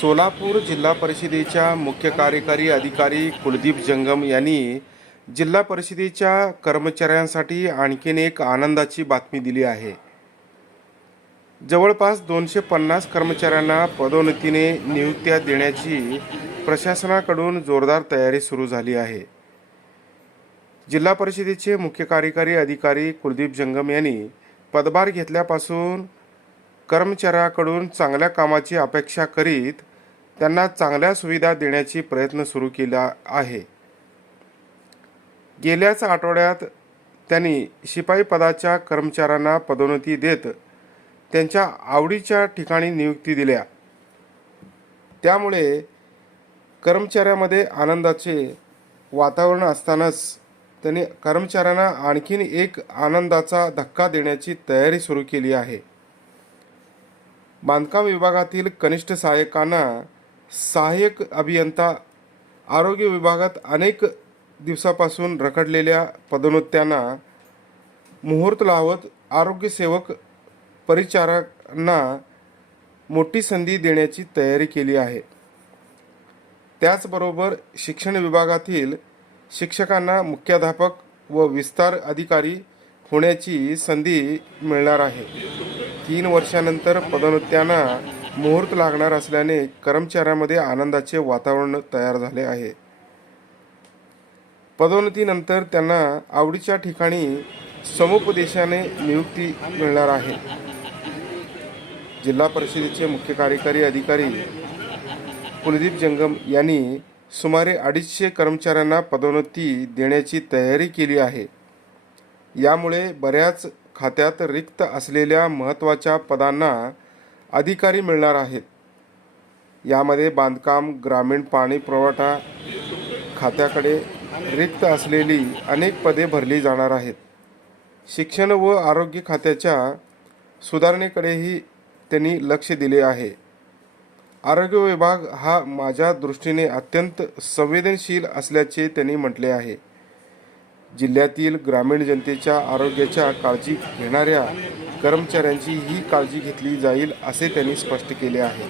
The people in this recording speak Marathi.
सोलापूर जिल्हा परिषदेच्या मुख्य कार्यकारी अधिकारी कुलदीप जंगम यांनी जिल्हा परिषदेच्या कर्मचाऱ्यांसाठी आणखीन एक आनंदाची बातमी दिली आहे. जवळपास दोनशे पन्नास कर्मचाऱ्यांना पदोन्नतीने नियुक्त्या देण्याची प्रशासनाकडून जोरदार तयारी सुरू झाली आहे. जिल्हा परिषदेचे मुख्य कार्यकारी अधिकारी कुलदीप जंगम यांनी पदभार घेतल्यापासून कर्मचाऱ्याकडून चांगल्या कामाची अपेक्षा करीत त्यांना चांगल्या सुविधा देण्याची प्रयत्न सुरू केला आहे. गेल्याच आठवड्यात त्यांनी शिपाई पदाच्या कर्मचाऱ्यांना पदोन्नती देत त्यांच्या आवडीच्या ठिकाणी नियुक्ती दिल्या. त्यामुळे कर्मचाऱ्यामध्ये आनंदाचे वातावरण असतानाच त्यांनी कर्मचाऱ्यांना आणखीन एक आनंदाचा धक्का देण्याची तयारी सुरू केली आहे. बांधकाम विभागातील कनिष्ठ सहाय्यकांना सहाय्यक अभियंता आरोग्य विभागात अनेक दिवसापासून रखडलेल्या पदोन्नत्यांना मुहूर्त लावत आरोग्यसेवक परिचारकांना मोठी संधी देण्याची तयारी केली आहे. त्याचबरोबर शिक्षण विभागातील शिक्षकांना मुख्याध्यापक व विस्तार अधिकारी होण्याची संधी मिळणार आहे. तीन वर्षानंतर पदोन्नत्यांना मुहूर्त लागणार असल्याने कर्मचाऱ्यांमध्ये आनंदाचे वातावरण तयार झाले आहे. पदोन्नतीनंतर त्यांना आवडीच्या ठिकाणी समुपदेशाने नियुक्ती मिळणार आहे. जिल्हा परिषदेचे मुख्य कार्यकारी अधिकारी कुलदीप जंगम यांनी सुमारे अडीचशे कर्मचाऱ्यांना पदोन्नती देण्याची तयारी केली आहे. यामुळे बऱ्याच खात्यात रिक्त असलेल्या महत्त्वाच्या पदांना अधिकारी मिळणार आहेत. यामध्ये बांधकाम ग्रामीण पाणी पुरवठा खात्याकडे रिक्त असलेली अनेक पदे भरली जाणार आहेत. शिक्षण व आरोग्य खात्याच्या सुधारणेकडेही त्यांनी लक्ष दिले आहे. आरोग्य विभाग हा माझ्या दृष्टीने अत्यंत संवेदनशील असल्याचे त्यांनी म्हटले आहे. जिल्ह्यातील ग्रामीण जनतेच्या आरोग्याच्या काळजी घेणाऱ्या कर्मचाऱ्यांची ही काळजी घेतली जाईल असे त्यांनी स्पष्ट केले आहे.